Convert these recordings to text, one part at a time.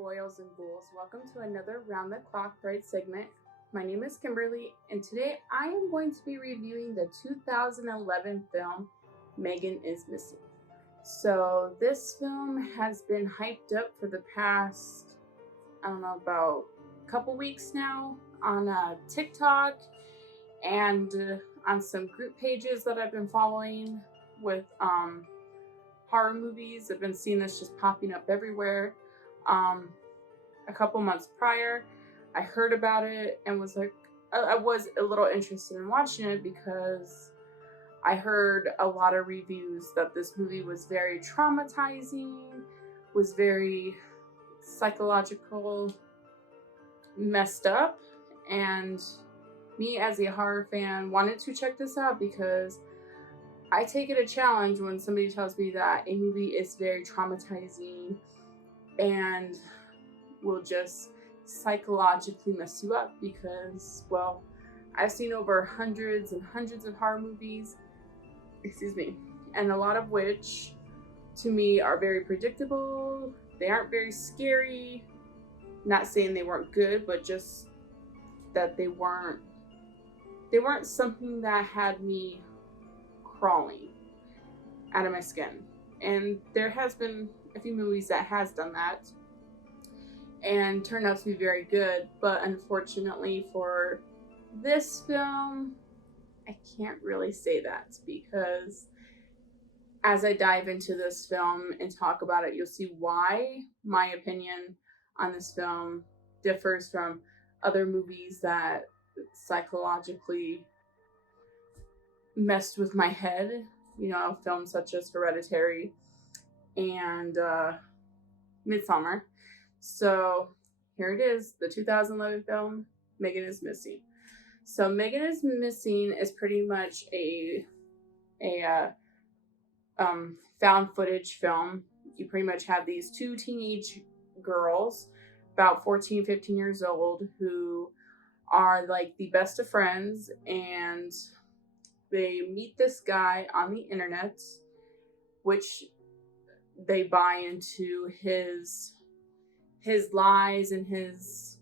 boils and ghouls. Welcome to another Round the Clock Bright segment. My name is Kimberly, and today I am going to be reviewing the 2011 film Megan is Missing. So this film has been hyped up for the past, about a couple weeks now on TikTok and on some group pages that I've been following with horror movies. I've been seeing this just popping up everywhere. A couple months prior, I heard about it and was like, I was a little interested in watching it because I heard a lot of reviews that this movie was very traumatizing, was very psychological, messed up, and me as a horror fan wanted to check this out because I take it a challenge when somebody tells me that a movie is very traumatizing and will just psychologically mess you up because, well, I've seen over hundreds and hundreds of horror movies, and a lot of which to me are very predictable. They aren't very scary. Not saying they weren't good, but just that they weren't something that had me crawling out of my skin. And there has been a few movies that has done that and turned out to be very good, but unfortunately for this film, I can't really say that because as I dive into this film and talk about it, you'll see why my opinion on this film differs from other movies that psychologically messed with my head, films such as Hereditary and Midsommar. So here it is, the 2011 film, Megan is Missing. So Megan is Missing is pretty much a found footage film. You pretty much have these two teenage girls, about 14, 15 years old, who are like the best of friends, and they meet this guy on the internet, which they buy into his lies and his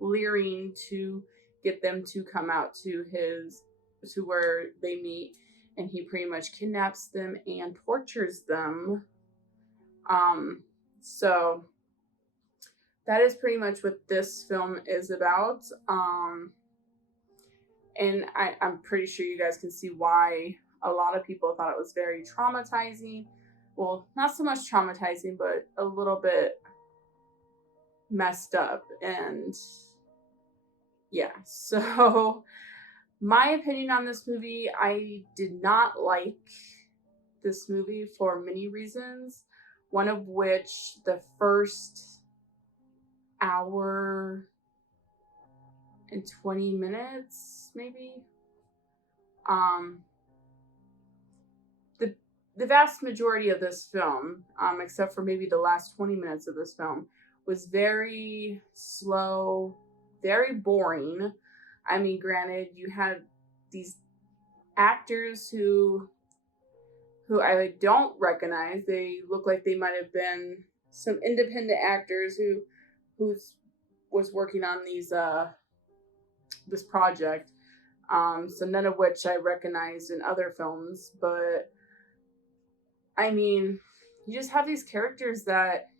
leering to get them to come out to where they meet, and he pretty much kidnaps them and tortures them. So that is pretty much what this film is about. And I'm pretty sure you guys can see why a lot of people thought it was very traumatizing. Well, not so much traumatizing, but a little bit messed up. And yeah, so my opinion on this movie, I did not like this movie for many reasons. One of which, the first hour and 20 minutes, maybe. The vast majority of this film, except for maybe the last 20 minutes of this film, was very slow, very boring. I mean, granted, you had these actors who I don't recognize. They look like they might have been some independent actors who was working on this project. So none of which I recognized in other films, but I mean, you just have these characters that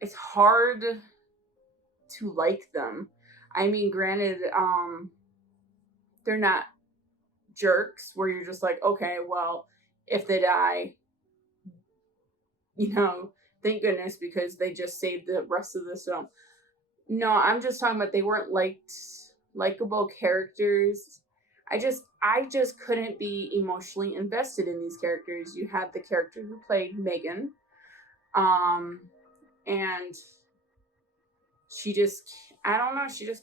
it's hard to like them. I mean, granted, they're not jerks where you're just like, okay, well, if they die, thank goodness, because they just saved the rest of this film. No, I'm just talking about they weren't likable characters. I just couldn't be emotionally invested in these characters. You had the character who played Megan, and she just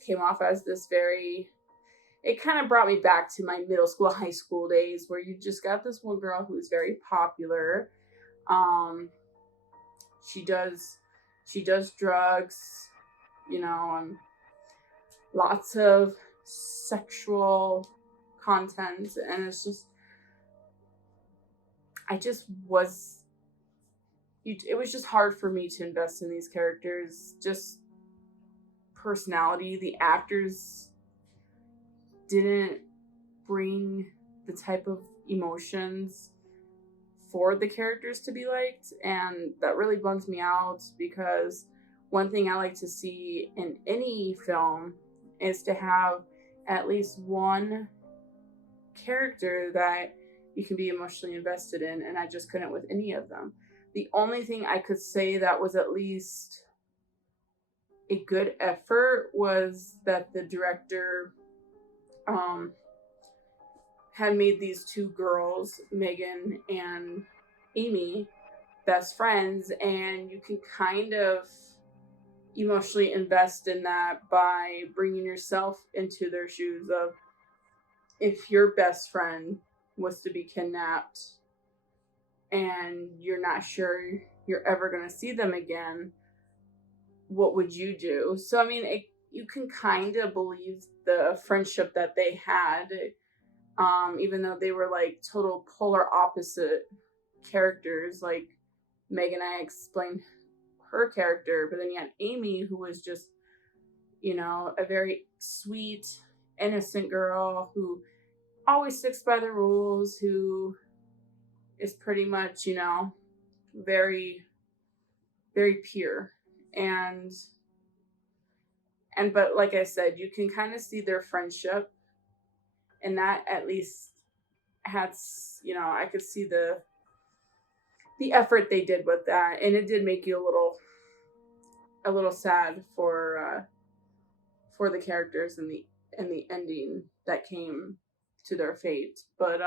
came off as this it kind of brought me back to my middle school, high school days where you just got this one girl who is very popular. She does drugs, and lots of sexual content, and it's just, it was just hard for me to invest in these characters. Just personality. The actors didn't bring the type of emotions for the characters to be liked, and that really bums me out, because one thing I like to see in any film is to have at least one character that you can be emotionally invested in, and I just couldn't with any of them. The only thing I could say that was at least a good effort was that the director had made these two girls, Megan and Amy, best friends, and you can kind of emotionally invest in that by bringing yourself into their shoes of, if your best friend was to be kidnapped and you're not sure you're ever going to see them again, what would you do? So, I mean, you can kind of believe the friendship that they had, even though they were like total polar opposite characters. Like Megan, I explained her character, but then you had Amy, who was just, a very sweet, innocent girl who always sticks by the rules, who is pretty much, very, very pure. But like I said, you can kind of see their friendship, and that at least had, I could see the effort they did with that, and it did make you a little sad for the characters and the ending that came to their fate. But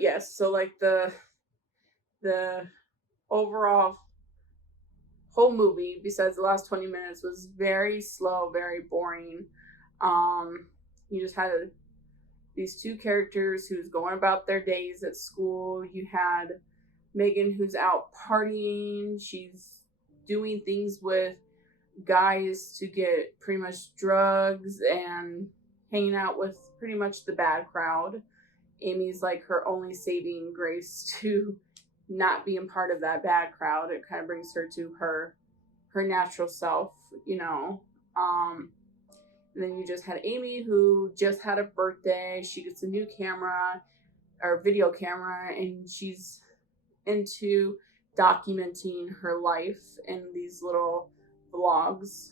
yes, so like the overall whole movie, besides the last 20 minutes, was very slow, very boring. You just had these two characters who's going about their days at school. You had Megan, who's out partying. She's doing things with guys to get pretty much drugs and hanging out with pretty much the bad crowd. Amy's like her only saving grace to not being part of that bad crowd. It kind of brings her to her natural self, And then you just had Amy, who just had a birthday. She gets a new camera, or video camera, and she's into documenting her life in these little vlogs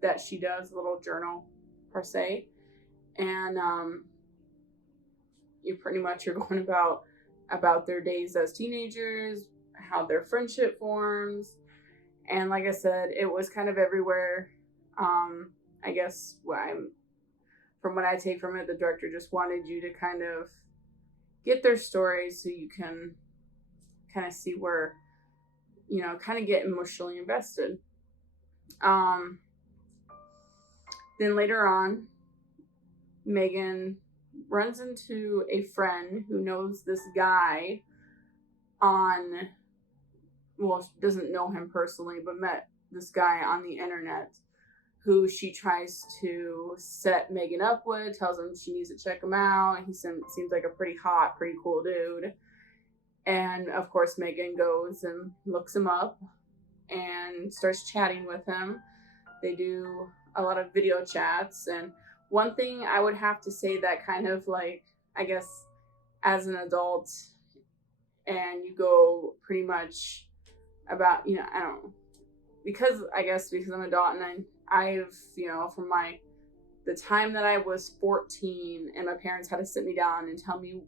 that she does, a little journal per se. And you pretty much are going about their days as teenagers, how their friendship forms. And like I said, it was kind of everywhere. I guess from what I take from it, the director just wanted you to kind of get their stories so you can kind of see where, kind of get emotionally invested. Then later on, Megan runs into a friend who knows this guy doesn't know him personally, but met this guy on the internet, who she tries to set Megan up with, tells him she needs to check him out. He seems like a pretty hot, pretty cool dude. And of course, Megan goes and looks him up and starts chatting with him. They do a lot of video chats. And one thing I would have to say that kind of like, I guess, as an adult, and you go pretty much about, I don't know, because I'm an adult, and I've, from the time that I was 14 and my parents had to sit me down and tell me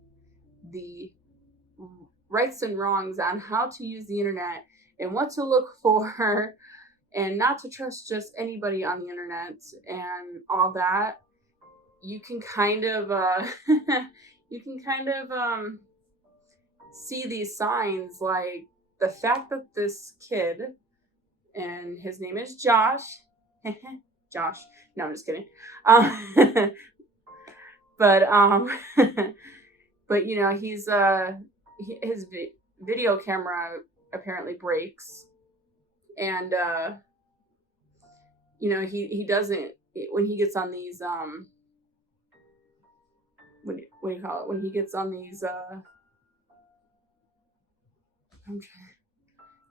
the rights and wrongs on how to use the internet and what to look for and not to trust just anybody on the internet and all that, you can kind of see these signs, like the fact that this kid, and his name is Josh. Josh. No, I'm just kidding. But he's his video camera apparently breaks, and he doesn't, when he gets on these what do you call it, when he gets on these I'm trying,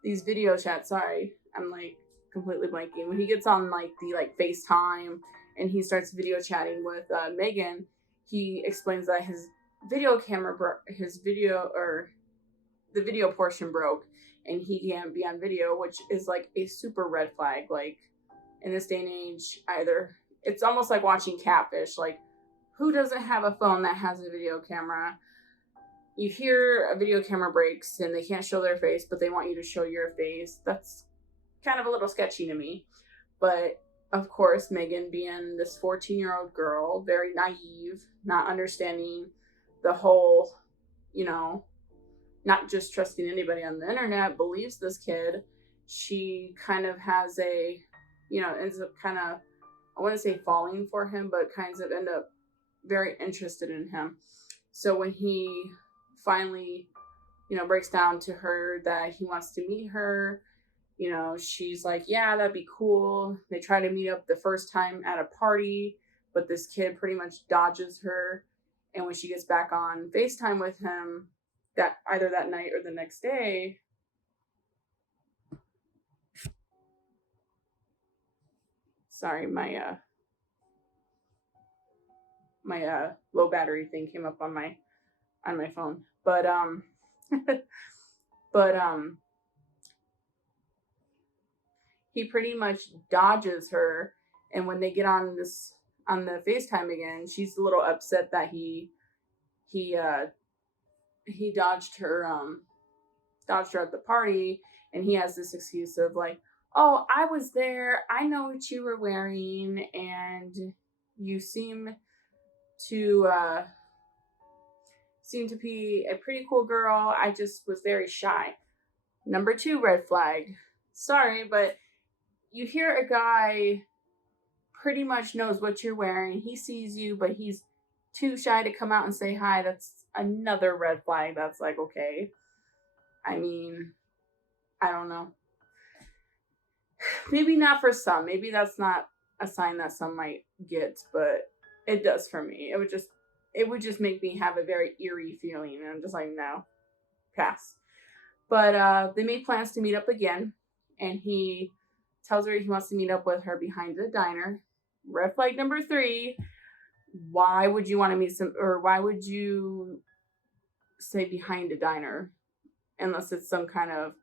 these video chats. Sorry, I'm like completely blanking. When he gets on like the like FaceTime and he starts video chatting with Megan, he explains that his video camera his video, or the video portion broke, and he can't be on video, which is like a super red flag. Like in this day and age, either it's almost like watching Catfish. Like, who doesn't have a phone that has a video camera? You hear a video camera breaks and they can't show their face, but they want you to show your face. That's kind of a little sketchy to me. But of course, Megan, being this 14-year-old girl, very naive, not understanding the whole, you know, not just trusting anybody on the internet, believes this kid. She kind of has a, you know, ends up kind of, I wouldn't say falling for him, but kind of end up very interested in him. So when he finally, you know, breaks down to her that he wants to meet her, you know, she's like, yeah, that'd be cool. They try to meet up the first time at a party, but this kid pretty much dodges her. And when she gets back on FaceTime with him, that either that night or the next day, sorry, my low battery thing came up on my phone. But he pretty much dodges her, and when they get on the FaceTime again, she's a little upset that he dodged her at the party, and he has this excuse of like, oh, I was there, I know what you were wearing, and you seem to be a pretty cool girl. I just was very shy. Number 2 red flag. Sorry, but you hear a guy pretty much knows what you're wearing. He sees you, but he's too shy to come out and say hi. That's another red flag. That's like, okay. I mean, I don't know. Maybe not for some. Maybe that's not a sign that some might get, but it does for me. It would just make me have a very eerie feeling, and I'm just like, no, pass. But they made plans to meet up again, and he tells her he wants to meet up with her behind the diner. Red flag number 3. Why would you want to meet why would you say behind a diner? Unless it's some kind of,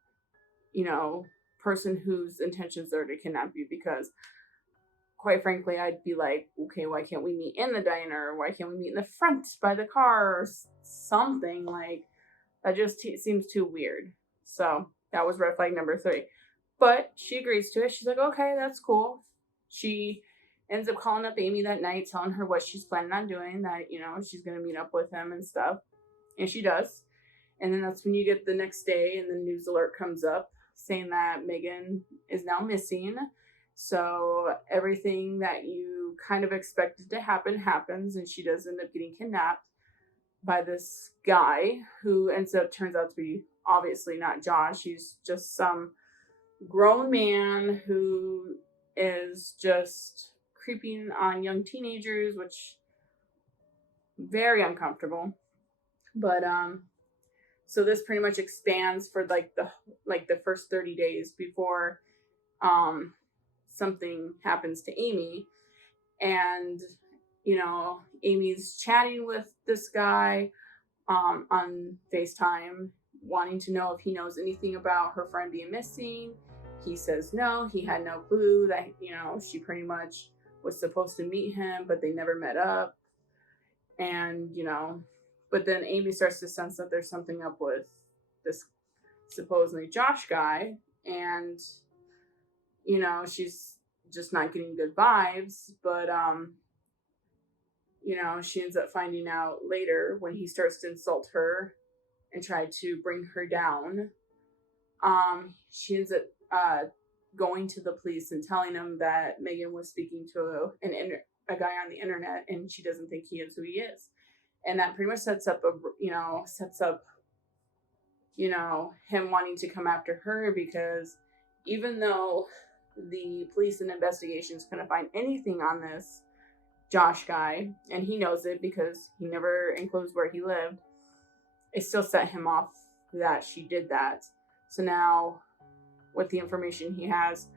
you know, person whose intentions are to kidnap you, because quite frankly, I'd be like, okay, why can't we meet in the diner? Why can't we meet in the front by the car or something? Like, that just seems too weird. So that was red flag number 3. But she agrees to it. She's like, okay, that's cool. She ends up calling up Amy that night, telling her what she's planning on doing, that, you know, she's going to meet up with him and stuff. And she does. And then that's when you get the next day and the news alert comes up saying that Megan is now missing. So everything that you kind of expected to happen happens, and she does end up getting kidnapped by this guy who turns out to be obviously not Josh. He's just some grown man who is just creeping on young teenagers, which very uncomfortable. But so this pretty much expands for like the first 30 days before something happens to Amy. And, you know, Amy's chatting with this guy on FaceTime, wanting to know if he knows anything about her friend being missing. He says no, he had no clue that, you know, she pretty much was supposed to meet him, but they never met up. And, you know, but then Amy starts to sense that there's something up with this supposedly Josh guy, and, you know, she's just not getting good vibes. But you know, she ends up finding out later when he starts to insult her and try to bring her down. She ends up going to the police and telling them that Megan was speaking to a guy on the internet, and she doesn't think he is who he is. And that pretty much sets up him wanting to come after her, because even though the police and investigations couldn't find anything on this Josh guy, and he knows it because he never enclosed where he lived, it still set him off that she did that. So now, with the information he has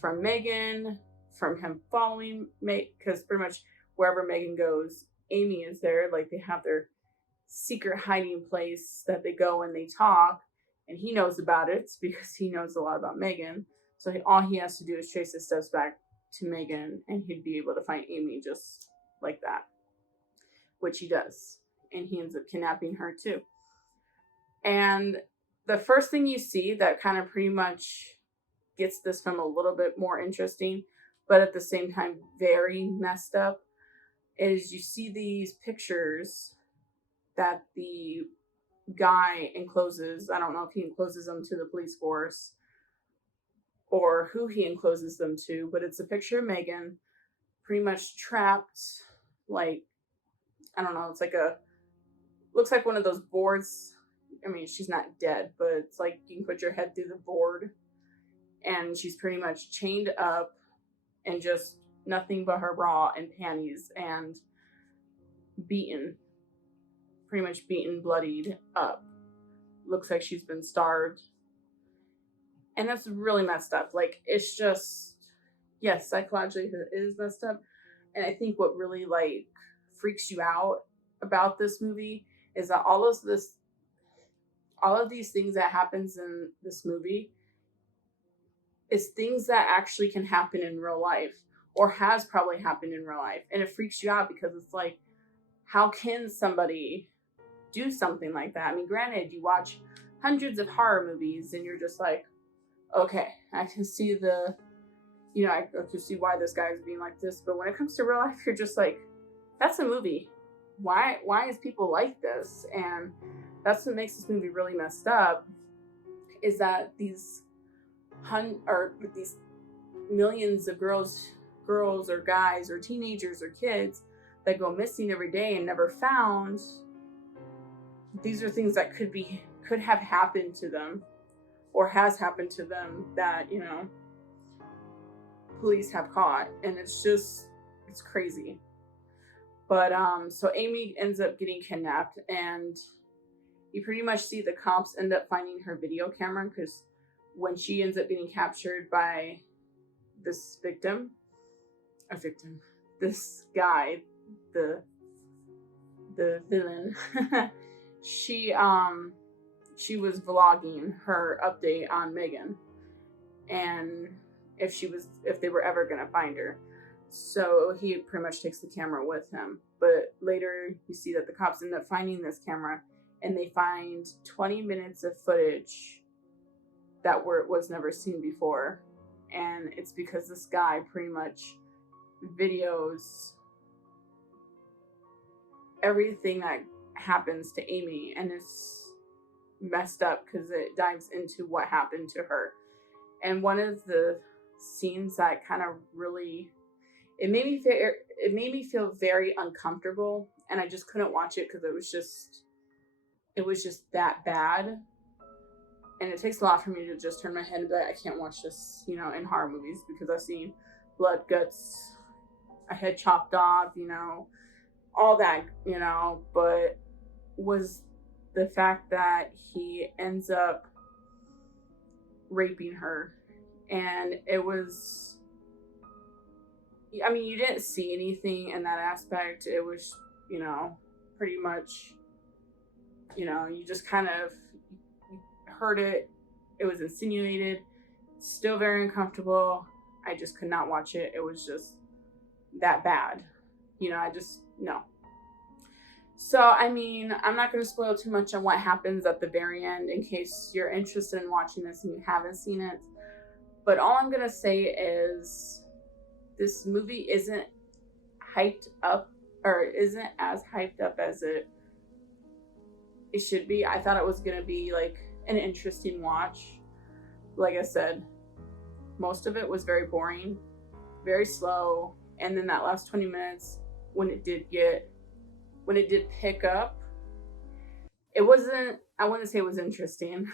from Megan, from him following Meg, because pretty much wherever Megan goes, Amy is there. Like, they have their secret hiding place that they go and they talk, and he knows about it because he knows a lot about Megan. So all he has to do is trace his steps back to Megan, and he'd be able to find Amy just like that, which he does. And he ends up kidnapping her too. And the first thing you see that kind of pretty much gets this film a little bit more interesting, but at the same time very messed up, is you see these pictures that the guy encloses. I don't know if he encloses them to the police force or who he encloses them to, but it's a picture of Megan pretty much trapped, like, I don't know, it's like looks like one of those boards. I mean, she's not dead, but it's like you can put your head through the board, and she's pretty much chained up and just nothing but her bra and panties, and beaten, pretty much beaten, bloodied up. Looks like she's been starved. And that's really messed up. Like, it's just, yes, psychologically it is messed up. And I think what really, like, freaks you out about this movie is that all of these things that happens in this movie is things that actually can happen in real life, or has probably happened in real life. And it freaks you out because it's like, how can somebody do something like that? I mean, granted, you watch hundreds of horror movies and you're just like, okay, I can see I can see why this guy is being like this. But when it comes to real life, you're just like, that's a movie. Why is people like this? And that's what makes this movie really messed up, is that these millions of girls or guys or teenagers or kids that go missing every day and never found, these are things that could have happened to them, or has happened to them, that, you know, police have caught. And it's crazy. But so Amy ends up getting kidnapped, and you pretty much see the cops end up finding her video camera, because when she ends up getting captured by this this guy, the villain, she was vlogging her update on Megan, and if they were ever gonna find her. So he pretty much takes the camera with him. But later you see that the cops end up finding this camera, and they find 20 minutes of footage that was never seen before. And it's because this guy pretty much videos everything that happens to Amy, and it's messed up because it dives into what happened to her. And one of the scenes that kind of really, it made me feel very uncomfortable, and I just couldn't watch it because it was just that bad. And it takes a lot for me to just turn my head and be like, I can't watch this, you know, in horror movies, because I've seen blood, guts, a head chopped off, you know, all that, you know. But was the fact that he ends up raping her, and it was, I mean, you didn't see anything in that aspect. It was, you know, pretty much, you know, you just kind of heard it. It was insinuated. Still very uncomfortable. I just could not watch it. It was just that bad. You know, no. So, I mean, I'm not going to spoil too much on what happens at the very end in case you're interested in watching this and you haven't seen it. But all I'm going to say is this movie isn't hyped up, or isn't as hyped up as it should be. I thought it was going to be like an interesting watch. Like I said, most of it was very boring, very slow. And then that last 20 minutes, when it did pick up, it wasn't, I wouldn't say it was interesting,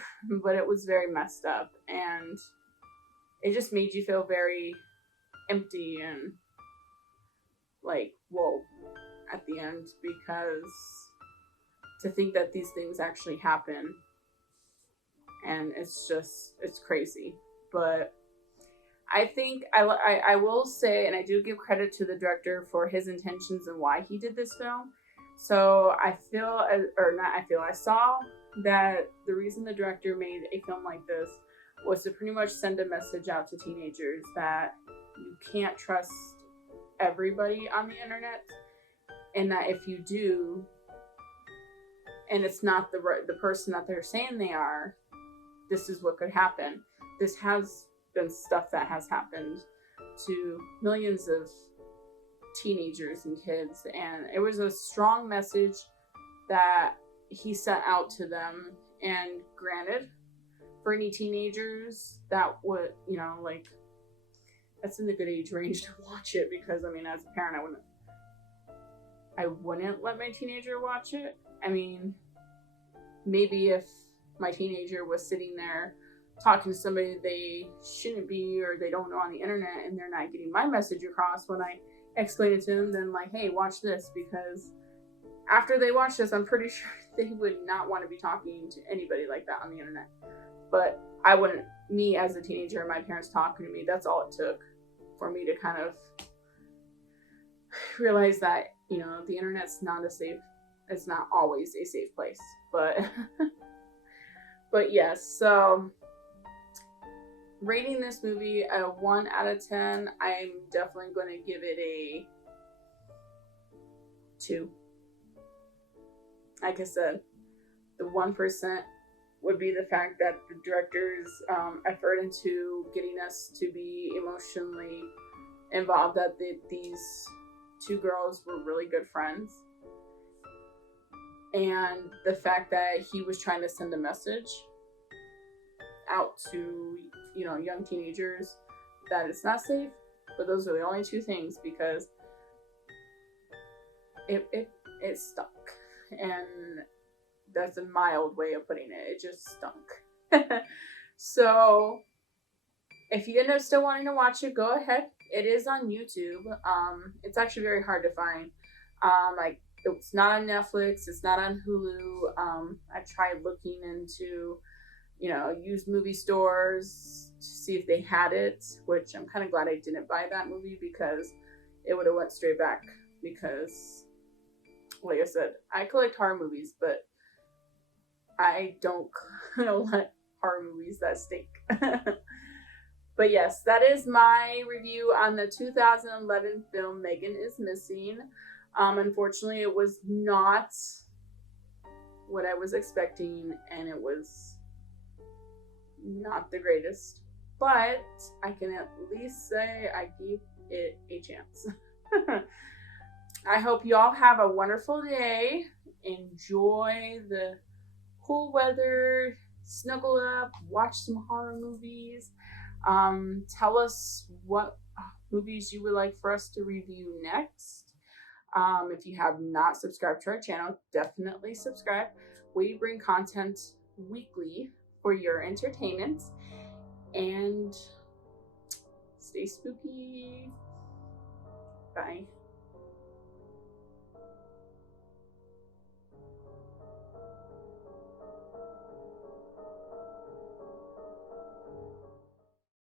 but it was very messed up. And it just made you feel very empty and like, whoa, at the end, because to think that these things actually happen, and it's crazy. But I think I will say, and I do give credit to the director for his intentions and why he did this film. So I saw that the reason the director made a film like this was to pretty much send a message out to teenagers that you can't trust everybody on the internet, and that if you do, and it's not the person that they're saying they are, this is what could happen. This has been stuff that has happened to millions of teenagers and kids, and it was a strong message that he sent out to them. And granted, for any teenagers that would, like, that's in the good age range to watch it, because I mean, as a parent, I wouldn't let my teenager watch it. I mean, maybe if my teenager was sitting there talking to somebody they shouldn't be, or they don't know on the internet, and they're not getting my message across when I explain it to them, then like, hey, watch this, because after they watch this, I'm pretty sure they would not want to be talking to anybody like that on the internet. But I wouldn't, me as a teenager and my parents talking to me, that's all it took for me to kind of realize that, the internet's it's not always a safe place. But yes, so rating this movie a 1 out of 10, I'm definitely going to give it a 2. Like I said, the 1% would be the fact that the director's effort into getting us to be emotionally involved, that these two girls were really good friends, and the fact that he was trying to send a message out to young teenagers that it's not safe. But those are the only two things, because it stunk, and that's a mild way of putting it. It just stunk. So if you end up still wanting to watch it, go ahead. It is on YouTube. It's actually very hard to find. Like, it's not on Netflix. It's not on Hulu. I tried looking into, used movie stores to see if they had it, which I'm kind of glad I didn't buy that movie, because it would have went straight back. Because, like I said, I collect horror movies, but I don't let horror movies that stink. But yes, that is my review on the 2011 film Megan is Missing. Unfortunately, it was not what I was expecting, and it was not the greatest. But I can at least say I gave it a chance. I hope you all have a wonderful day. Enjoy the cool weather. Snuggle up. Watch some horror movies. Tell us what movies you would like for us to review next. If you have not subscribed to our channel, definitely subscribe. We bring content weekly for your entertainment. And stay spooky. Bye.